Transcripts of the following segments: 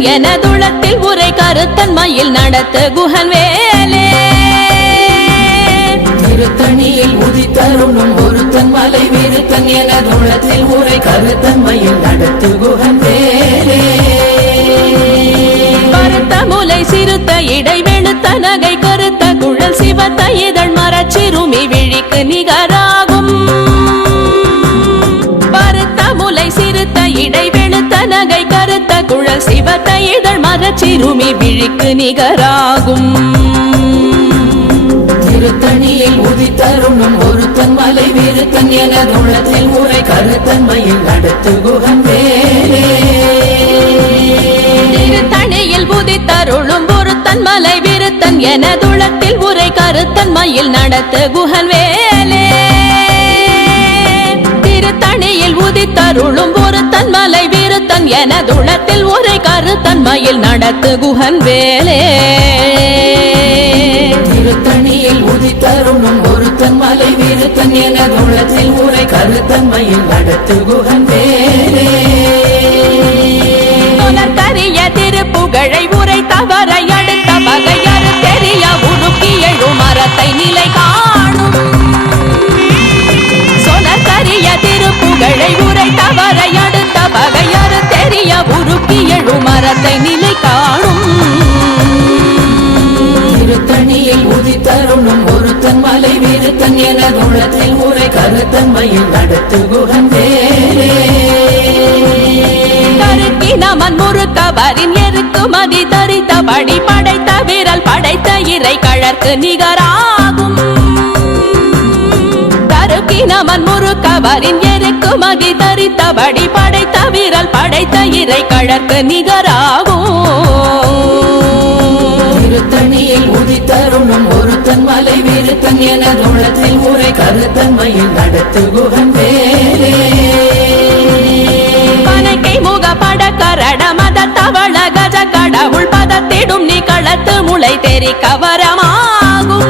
விருத்தன் எனதுளத்தில் உரை கருத்தன்மையில் நடத்து குகன் வேலே திருத்தணியில் உதித்தருளும் ஒருத்தன் மலை விருத்தன் எனதுளத்தில் உரை கருத்தன்மையில் நடத்து குகன் வேலே கருத்த முலை சிறுத்த இடை வெளுத்த நகை கருத்த குழல் சிவத்த இதழ் மரச்சிறுமி விழிக்கு நிகராகும் பருத்த முலை சிறுத்த இடை வெளுத்த நகை கருத்த குழல் சிவத்த இதழ் மரச்சிறுமி விழிக்கு நிகராகும் திருத்தணியில் உதித்தருளும் ஒருத்தன் மலை விருத்தன் எனதுளத்தில் உரை கருத்தன்மையில் நடத்து குகன் வேலே திருத்தணியில் உதித்தருளும் ஒருத்தன் மலை விருத்தன் எனதுளத்தில் உரை கருத்தன்மையில் நடத்து குகன் வேலே திருத்தணியில் உதித்தருளும் ஒருத்தன் மலை விருத்தன் எனதுளத்தில் உரை கருத்தன்மையில் நடத்து குகன் வேலே திருத்தணியில் உதித்தருளும் ஒருத்தன் மலை விருத்தன் எனதுளத்தில் உரை கருத்தன்மையில் நடத்து குகன் வேலே கரிய திருப்புகழை உரை தவற அடுத்த வகையறு தெரிய உருக்கி எழும் மரத்தை நிலை காணும் சொனக்கரிய திருப்புகழை உரை தவற அடுத்த வகையறு தெரிய உருக்கி எழும் மரத்தை நிலை காணும் திருத்தணியில் உதித்தருளும் ஒருத்தன் மலை விருத்தன் எனதுளத்தில் உரை கருத்தன்மையில் நடத்து குகன் வேலே நமன் முறுக்கவரின் எருக்கு மதி தரித்த படி படைத்த விரல் படைத்த இறை கழற்கு நிகராகும் தருக்கி நமன் முறுக்கவரின் எருக்கு மதி தரித்த படி படைத்த விரல் படைத்த இறை கழற்கு நிகராகும் திருத்தணியில் உதித்தருளும் ஒருத்தன் மலை விருத்தன் எனதுளத்தில் உரை கருத்தன்மையில் நடத்து குகன் வேலே பனைக்கை முக பட கரட மத தவள கஜ கடவுள் பதத்திடும் நீ களத்து முளை தெரி கவரமாகும்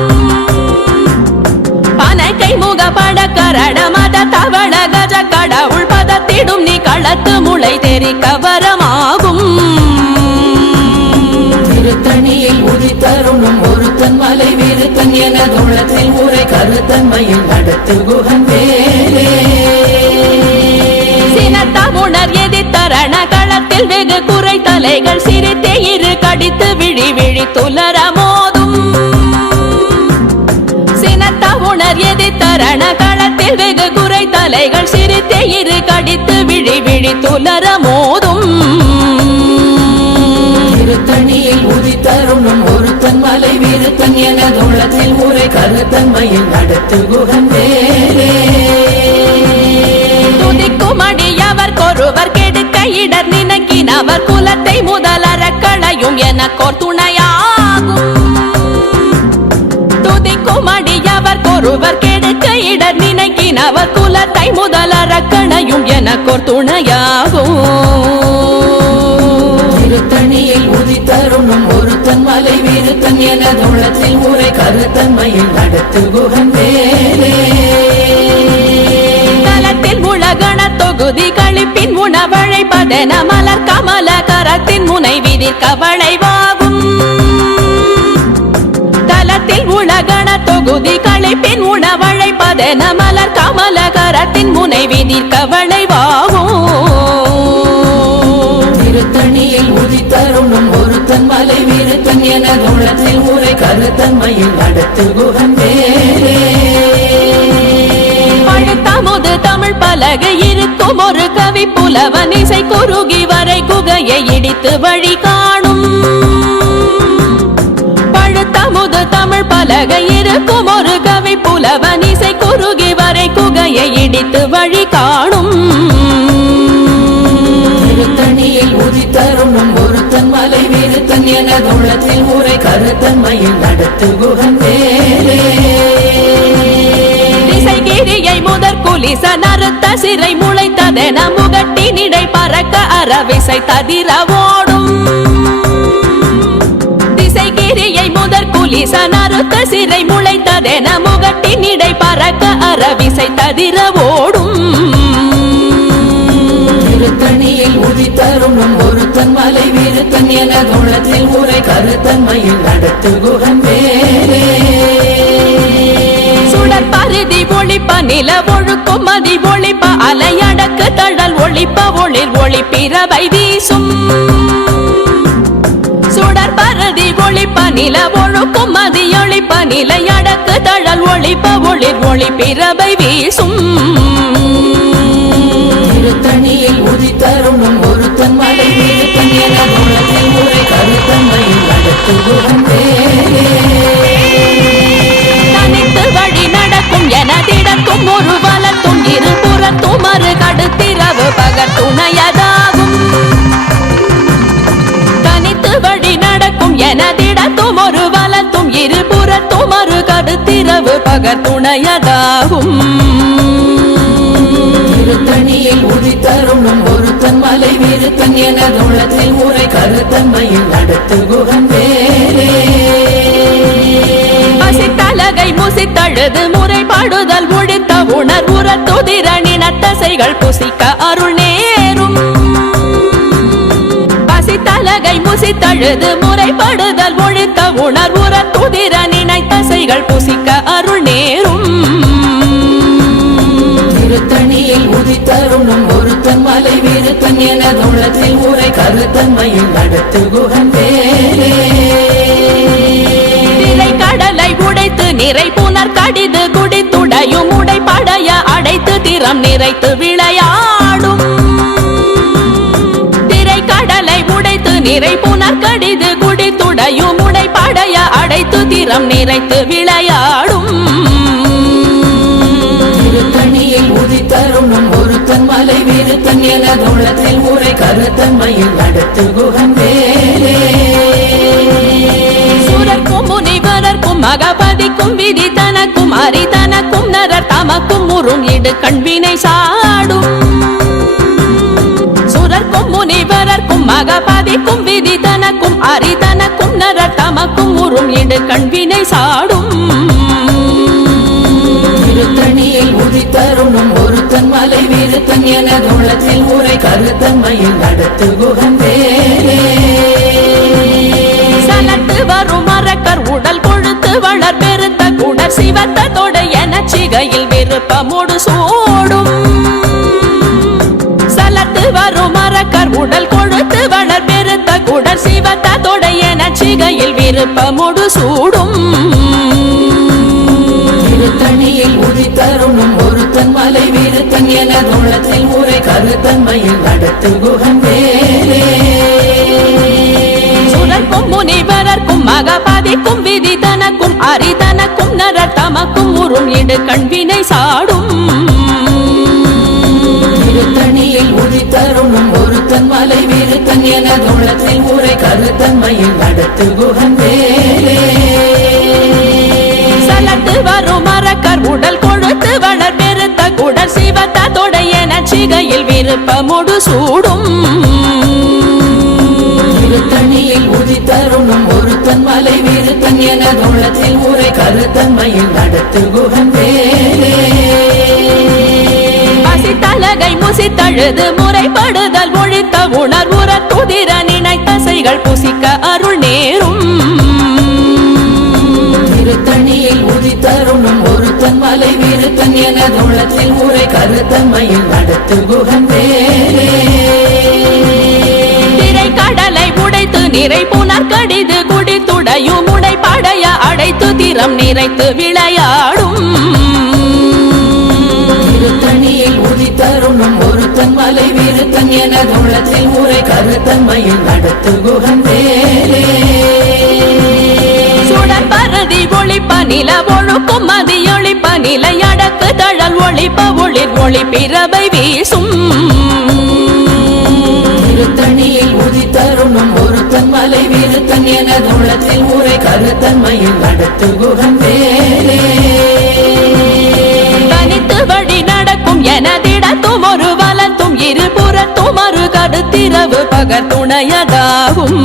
பனைக்கை முக பட கரட மத தவள கஜ கடவுள் பதத்திடும் நீ களத்து முளை தெரி கவரமாகும் திருத்தணியில் உதித்தருளும் ஒருத்தன் மலை விருத்தன் எனதுளத்தில் உரை கருத்தன்மையில் நடத்து குகன் வேலே சினத்தமுணர் எதிர்த்தரண களத்தில் வெகு குறை தலைகள் சிரித்தே இரு கடித்து விழி விழி துலர மோதும் சினத்தமுணர் எதிர்த்தரண களத்தில் வெகு குறை தலைகள் சிரித்தே இரு கடித்து விழி விழி துலர மோதும் திருத்தணியில் உதித்தருளும் ஒருத்தன் மலை விருத்தன் எனதுளத்தில் உரை கருத்தன்மையில் நடத்து குகன் வேலே துதிக்கும் அடியவர் கொருவர் கெடுக்க இடர் நினைக்கினவர் குலத்தை முதலற களையும் எனக்கோர் துணையாகும் துதிக்கும் அடியவர் கொருவர் கெடுக்க இடர் நினைக்கினவர் குலத்தை முதலற களையும் எனக்கோர் துணையாகும் திருத்தணியில் உதித்தருளும் ஒருத்தன் மலை விருத்தன் எனதுளத்தில் உரை கருத்தன்மையில் நடத்து குகன் வேலே தலத்தில் உலகண தொகுதி கழிப்பின் உணவழைப்பதென மலர் கமல கரத்தின் முனை விதிர் கவளைவாகும் தலத்தில் உலகண தொகுதி கழிப்பின் உணவழைப்பதென மலர் கமல கரத்தின் முனை விதிர் கவளைவாகும் திருத்தணியில் உதித்தருளும் ஒருத்தன் மலை விருத்தன் எனதுளத்தில் உரை கருத்தன்மையில் நடத்து குகன் வேலே பழுத்தமுது தமிழ் பலகை இருக்கும் ஒரு கவி புலவன் இசை குறுகி வரை குகையை இடித்து வழி காணும் பழுத்தமுது தமிழ் பலகை இருக்கும் ஒரு கவி புலவன் இசை குறுகி வரை குகையை இடித்து வழி காணும் திருத்தணியில் உதித்தருளும் ஒருத்தன் மலை விருத்தன் எனதுளத்தில் உரை கருத்தன்மையில் நடத்து குகன் வேலே திசைகிரியை முதற் குலிச நறுத்த சிறை முளைத்ததென முகட்டினிடை பறக்க அறவிசை ததிர ஓடும் திசைகிரியை முதற் குலிச நறுத்த சிறை முளைத்ததென முகட்டினிடை பறக்க அறவிசை ததிர ஓடும் திருத்தணியில் உதித்தருளும் ஒருத்தன் ஒருத்தன் மலை விருத்தன் எனது உள்ளத்தில் உரை கருத்தன்மையில் நடத்து குகன் வேலே சுடர் பருதி ஒளிப்ப நில ஒழுக்கும் மதி ஒளிப்ப அலையடக்கு தழல் ஒளிப்ப ஒளிர் ஒளிப்பிரவை வீசும் சுடர் பருதி ஒளிப்ப நில ஒழுக்கும் மதி ஒளிப்ப நிலையடக்கு தழல் ஒளிப்ப ஒளிர் ஒளிப்பிரவை வீசும் திருத்தணியில் உதித்தருணும் ஒருத்தன் மலை விருத்தன் எனது உள்ளத்தில் உரை கருத்தன்மையில் நடத்து குகன் வேலே தனித்து வழி நடக்கும் எனதிடத்தும் ஒரு வலத்தும் இருபுறத்தும் மறு கடுத்திரவு பகர் துணையதாகும் தனித்து வழி நடக்கும் எனதிடத்தும் ஒரு வலத்தும் இருபுறத்தும் மறு கடுத்திரவு பகர் துணையதாகும் திருத்தணியில் உதித்தருணும் ஒருத்தன் மலை விருத்தன் எனது உள்ளத்தில் உரை கருத்தன்மையில் நடத்து குகன் வேலே பசித்தலகை முசித்தழுது முறைப்பாடுதல் ஒழித்த உணர்வுற துதிரணினத்தசைகள் புசிக்க அருள் நேரும் பசித்தலகை முசித்தழுது முறைப்படுதல் ஒழித்த உணர்வுற துதிரணினத்தசைகள் புசிக்க அருள் நேரும் திருத்தணியில் உதித்தருணும் ஒருத்தன் மலை விருத்தன் எனது உள்ளத்தில் உரை கருத்தன்மையில் நடத்து குகன் வேலே கடலை உடைத்து நிறை புனர் கடிது குடித்துடையும் உடைப்படைய அடைத்து திறம் நிறைத்து விளையாடும் திரை கடலை உடைத்து நிறை புனர் கடிது குடித்துடையும் உடைப்படைய அடைத்து திறம் நிறைத்து விளையாடும் திருத்தணியில் உதித்தருணும் ஒருத்தன் மலை விருத்தன் எனது உள்ளத்தில் உரை கருத்தன்மையில் நடத்து குகன் வேலே சுரர்க்கும் முனிவரர்க்கும் மகபதிக்கும் விதி தனக்கும் அரி தனக்கும் நரர் தமக்கும் முறும் இடு கண்வினை சாடும் சுரர்க்கும் முனிவரர்க்கும் மகபதிக்கும் விதி தனக்கும் அரி தனக்கும் நரர் தமக்கும் முறும் இடு கண்வினை சாடும் திருத்தணியில் உதித்தருணும் ஒருத்தன் மலை விருத்தன் எனது உள்ளத்தில் உரை கருத்தன்மையில் நடத்து குகன் வேலே சலத்து வரும் மரக்கர் உடல் கொழுத்து வளர் பெருத்த குடர் சிவத்தோடு என சிகையில் விருப்பமோடு சூடும் சலத்து வரும் மரக்கர் உடல் கொழுத்து வளர் பெருத்த குடர் சிவத்தோடு என சிகையில் விருப்பமோடு சூடும் திருத்தணியில் உதித்தருணும் ஒருத்தன் மலை விருத்தன் எனது உள்ளத்தில் உரை கருத்தன்மையில் நடத்து குகன் வேலே சுரர்க்கும் முனிவரர்க்கும் மகபதிக்கும் விதி தனக்கும் அரி தனக்கும் நரர் தமக்கும் உறும் இடு கண்வினை சாடும் திருத்தணியில் உதித்தருணும் ஒருத்தன் மலை விருத்தன் எனது உள்ளத்தில் உரை கருத்தன்மையில் நடத்து குகன் வேலே சலத்து வரும் மரக்கர் உடல் கொழுத்து வளர் பெருத்த குடர் சிவத்தோட என சிகையில் விருப்பமோடு சூடும் திருத்தணியில் உதித்தருணும் ஒருத்தன் மலை விருத்தன் எனது உள்ளத்தில் உரை கருத்தன்மையில் நடத்து குகன் வேலே பசித்தலகை முசித்தழுது முறைப்படுதல் ஒழித்த உணர்வுற துதிர நினைத்தசைகள் புசிக்க அருள் நேரும் திருத்தணியில் உதித்தருணும் ஒருத்தன் மலை விருத்தன் எனது உள்ளத்தில் உரை கருத்தன்மையில் நடத்து குகன் வேலே திரை கடலை உடைத்து நிறை புனர் கடிது குடித்துடையும் உடைப்படைய அடைத்து திறம் நிறைத்து விளையாடும் திருத்தணியில் உதித்தருணும் ஒருத்தன் மலை விருத்தன் எனது உள்ளத்தில் உரை கருத்தன்மையில் நடத்து குகன் வேலே சுடர் பருதி ஒளிப்ப நில ஒழுக்கும் மதி ஒளிப்ப நிலையடக்கு தழல் ஒளிப்ப ஒளிர் ஒளிப்பிரவை வீசும் திருத்தணியில் உதித்தருணும் ஒருத்தன் மலை விருத்தன் எனது உள்ளத்தில் உரை கருத்தன்மையில் நடத்து குகன் வேலே தனித்து வழி நடக்கும் எனதிடத்தும் ஒரு வலத்தும் இருபுறத்தும் மறு கடுத்திரவு பகர் துணையதாகும்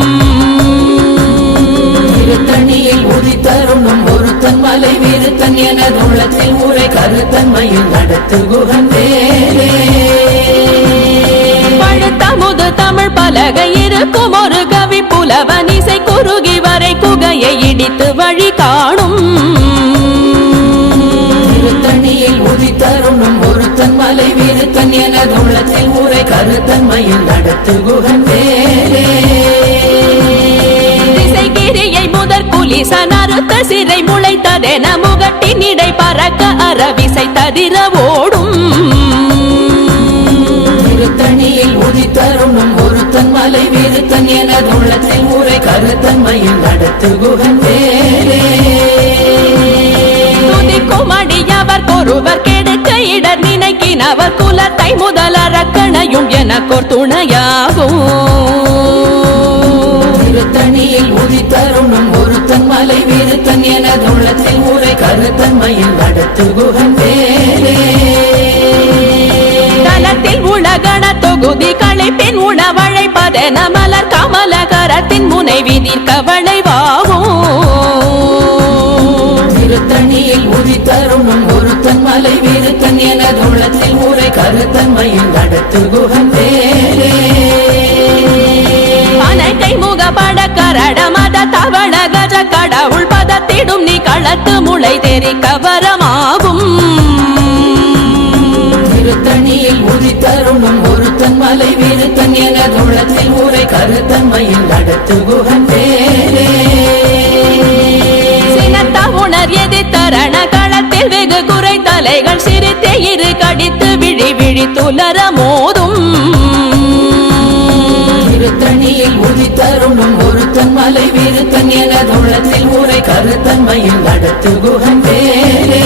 திருத்தணியில் உதித்தருணும் ஒருத்தன் மலை விருத்தன் எனது உள்ளத்தில் உரை கருத்தன்மையில் நடத்து குகன் வேலே பழுத்தமுது தமிழ் பலகை இருக்கும் ஒரு கவி புலவன் இசை குறுகி வரை குகையை இடித்து வழி காணும் திருத்தணியில் உதித்தருணும் ஒருத்தன் மலை விருத்தன் எனது உள்ளத்தில் ஊரை கருத்தன்மையில் நடத்து குகன் வேலே திசைகிரியை முதற் குலிசன் அறுத்த சிறை முளைத்ததென முகட்டின் இடை பறக்க அறவிசை ததிர ஓடும் திருத்தணியில் உதித்தருணும் ஒருத்தன் மலை விருத்தன் எனது உள்ளத்தில் ஊரை கருத்தன்மையில் நடத்து குகன் வேலே துதிக்கும் அடியவர் கொருவர் கெடுக்க இடர் நினைக்கினவர் குலத்தை முதல் அரக்கணையும் எனக்கோர் துணையாகும் திருத்தணியில் உதித்தருணும் ஒருத்தன் மலை விருத்தன் எனது உள்ளத்தில் ஊரை கருத்தன்மையில் நடத்து குகன் வேலே தலத்தில் உலகண தொகுதி களைப்பின் உணவழைப்பதென மலர் கமலகரத்தின் முனை விதிர்க்க வளைவாகும் திருத்தணியில் உதித்தருணும் ஒருத்தன் மலை விருத்தன் எனது உள்ளத்தில் ஊரை கருத்தன்மையில் நடத்து குகன் வேலே அனைத்தை முகப்பட கரட மத தவள கஜ கடவுள் பதத்திடும் நீ களத்து முளை தெரிக்க வரமாகும் திருத்தணியில் உதித்தருணும் ஒருத்தன் மலை விருத்தன் எனது உள்ளத்தில் ஊரை கருத்தன்மையில் நடத்து குகன் வேலே சினத்த உணர் எதிர்த்தரண களத்தில் வெகு குறை தலைகள் சிரித்தே இரு கடித்து விழி விழி துலர மோதும் திருத்தணியில் உதித்தருணும் ஒருத்தன் மலை விருத்தன் எனது உள்ளத்தில் ஊரை கருத்தன்மையில் நடத்து குகன் வேலே